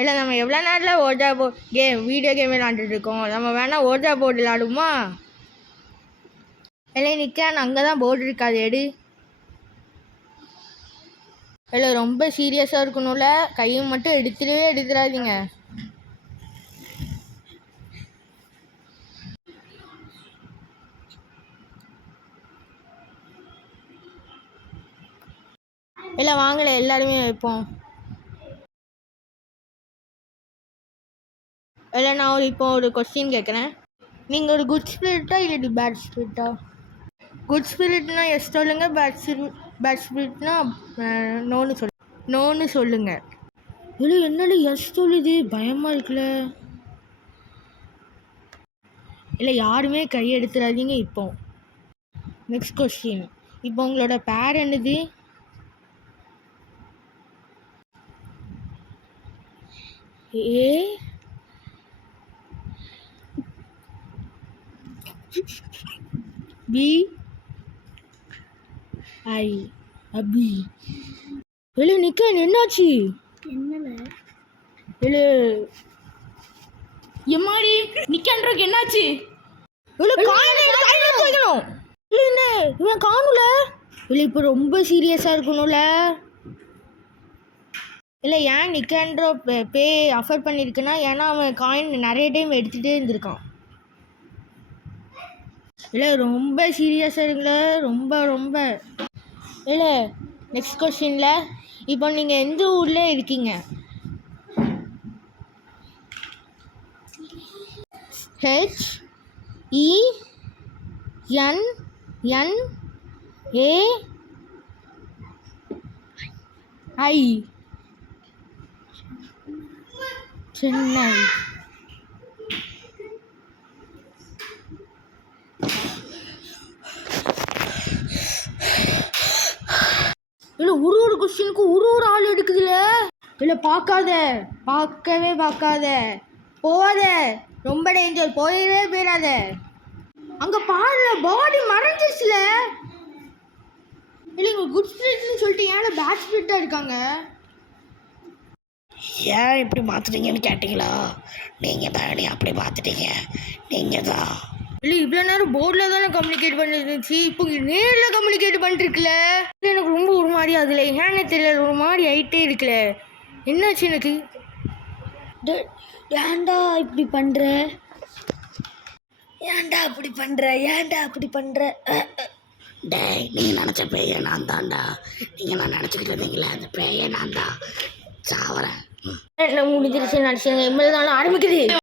இல்லை நம்ம எவ்வளோ நேரத்தில் ஓஜா வீடியோ கேம் விளாண்டுட்டு இருக்கோம். நம்ம வேணால் ஓஜா போர்டு விளாடுமா? இல்லை நிற்கான், அங்கே தான் போர்டு இருக்காது, எடு. இல்லை ரொம்ப சீரியஸாக இருக்கணும்ல, கையை மட்டும் எடுத்துடாதீங்க. இல்லை வாங்கலை, எல்லாருமே வைப்போம். இல்லை நான் இப்போ ஒரு கொஸ்டின் கேட்குறேன். நீங்கள் ஒரு குட் ஸ்பிரிட்டா இல்லை பேட் ஸ்பிரிட்டா? குட் ஸ்பிரிட்னா எஸ் சொல்லுங்கள், பேட் ஸ்பிரிட்னா நோன்னு சொல்லுங்கள். இல்லை என்னது எஸ் சொல்லுது, பயமாக இருக்குல்ல. இல்லை யாருமே கையை எடுத்துடாதீங்க. இப்போ நெக்ஸ்ட் கொஸ்டின். இப்போ உங்களோட பேர் என்னது? ஏ பி ஐ அபி. இல்லை நிக்க, என்னாச்சு? இல்லை எம்மாடி நிக்கன்றதுக்கு என்னாச்சு? இல்லை இவன் காணுல. இல்லை இப்போ ரொம்ப சீரியஸாக இருக்கணும்ல. இல்லை ஏன் நிக்கன்ற பே அஃபர் பண்ணியிருக்குன்னா, ஏன்னா அவன் காயின் நிறைய டைம் எடுத்துகிட்டே இருந்திருக்கான். இல்லை ரொம்ப சீரியஸாக இருக்குல்ல, ரொம்ப ரொம்ப. இல்லை நெக்ஸ்ட் கொஸ்டினில், இப்போ நீங்கள் எந்த ஊரில் இருக்கீங்க? HENNAI சென்னை. இல்லை ஒரு கொஸ்டினுக்கு ஒரு ஆள் எடுக்குதுல்ல. இல்லை பார்க்கவே பார்க்காத, போகாத, ரொம்ப டேஞ்சர், போயிடாத. அங்கே பாரு, பாடி மறைஞ்சிருச்சுல. இல்லைங்க குட் ஸ்பிரிட்னு சொல்லிட்டு ஏன் பேட் ஸ்பிரிட்டாக இருக்காங்க? ஏன் இப்படி மாற்றுறீங்கன்னு கேட்டிங்களா? நீங்கள் தானே அப்படி மாற்றிட்டீங்க, நீங்கள் தான். இல்லை இவ்வளோ நேரம் போர்டில் தானே கம்யூனிகேட் பண்ணிருந்துச்சு, இப்போ நேரில் கம்யூனிகேட் பண்ணிருக்குல்ல. எனக்கு ரொம்ப ஒரு மாதிரி அதில் ஏன்னு தெரியல, ஒரு மாதிரி ஆகிட்டே இருக்குல்ல. என்னாச்சு எனக்கு? ஏன்டா இப்படி பண்ணுற? ஏன்டா அப்படி பண்ணுற? டேய், நீங்கள் நினச்ச பேயை நான் தான்டா. நீங்கள் நான் நினச்சிக்கிட்டு இருந்தீங்களே, அந்த பேயை நான் தான். சாவறேன். முடிஞ்சிருச்சு நினச்சிங்க, இனிமேல் தான் ஆரம்பிக்குது.